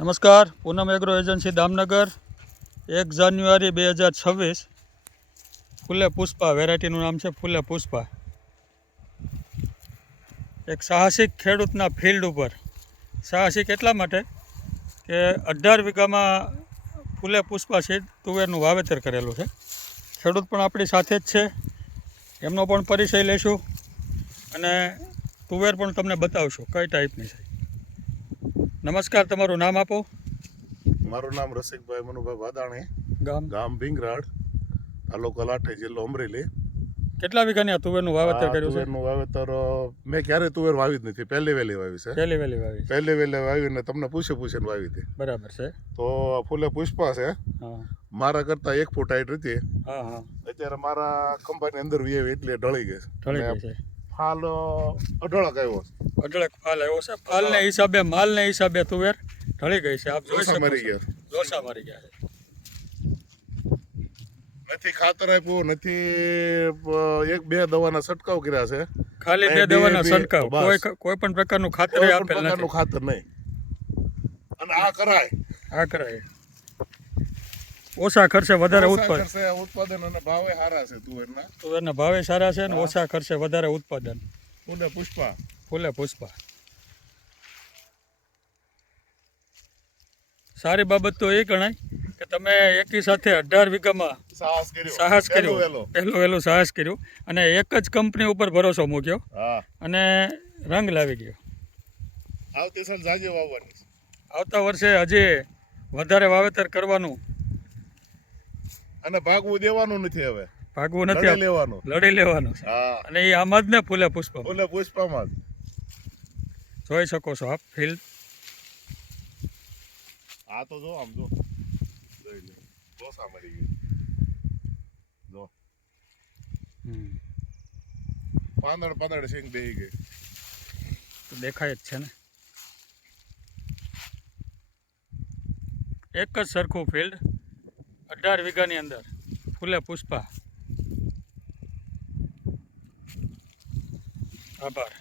નમસ્કાર, પૂનમ agro agency Damnagar 1 જાન્યુઆરી 2026 ફૂલે પુષ્પા વેરાયટીનું નામ છે ફૂલે પુષ્પા. એક સાહસિક ખેડૂતના ફિલ્ડ ઉપર સાહસિક એટલા માટે કે 18 વીઘામાં ફૂલે પુષ્પા સીડ તુવેરનું વાવેતર કરેલું છે. ખેડૂત પણ આપણી સાથે જ છે, એમનો પણ પરિચય લઈશું અને તુવેર પણ તમને બતાવશું કઈ ટાઈપની છે. નમસ્કાર, તમારું નામ આપો. મારું નામ રસિકભાઈ મનુભાઈ વાદાણી, ગામ ભીંગરાડ, તાલુકો લાઠી, જિલ્લો અમરેલી. કેટલા વીઘાની આ તુવેરનું વાવેતર કર્યું છે? તુવેરનું વાવેતર મેં ક્યારેય તુવેર વાવી જ નથી, પહેલી વહેલી વાવી છે. પહેલી વહેલી વાવીને તમને પૂછીને વાવી હતી. બરાબર છે. તો ફૂલે પુષ્પા છે. મારા કરતા 1 ફૂટ હાઈટ હતી. અત્યારે મારા ખંભાની અંદર વીએ એટલે ઢળી ગઈ છે. ફાલ અઢળક આવ્યો છે. અઢળક ફાલ આવ્યો છે. ફાલને હિસાબે, માલને હિસાબે તુવેર ઢળી ગઈ છે. આપ જોઈ શકો મરી ગયા, લોસા મરી ગયા છે. નથી ખાતર આપ્યું, નથી 1-2 દવાના છંટકાવ કર્યા છે. ખાલી 2 દવાના છંટકાવ, કોઈ પણ પ્રકારનું ખાતર આપેલ નથી. ખાતર નહીં. અને આ કરાય ઓછા ખર્ચે વધારે ઉત્પાદન અને ભાવે સારા છે. તુવેરના ભાવે સારા છે અને ઓછા ખર્ચે વધારે ઉત્પાદન. ફૂલે પુષ્પા સારી બાબત તો એ ગણાય કે તમે એકી સાથે 18 વીઘામાં સાહસ કર્યું, પહેલું સાહસ કર્યું અને એક જ કંપની ઉપર ભરોસો મૂક્યો અને રંગ લાવી ગયો. આવતા વર્ષે હજી વધારે વાવેતર કરવાનું અને ભાગવું દેવાનું નથી. હવે ભાગવું નથી, લડી લેવાનું અને એ આમાં જ ને ફૂલે પુષ્પામાં જોઈ શકો છો આપ ફિલ્ડ. આ તો જો આમ જો મરી ગઈ, જો પાંદડ સિંગ બેહી ગઈ તો દેખાય જ છે ને. એક જ સરખું ફિલ્ડ 18 વીઘાની અંદર ફૂલે પુષ્પા. આભાર.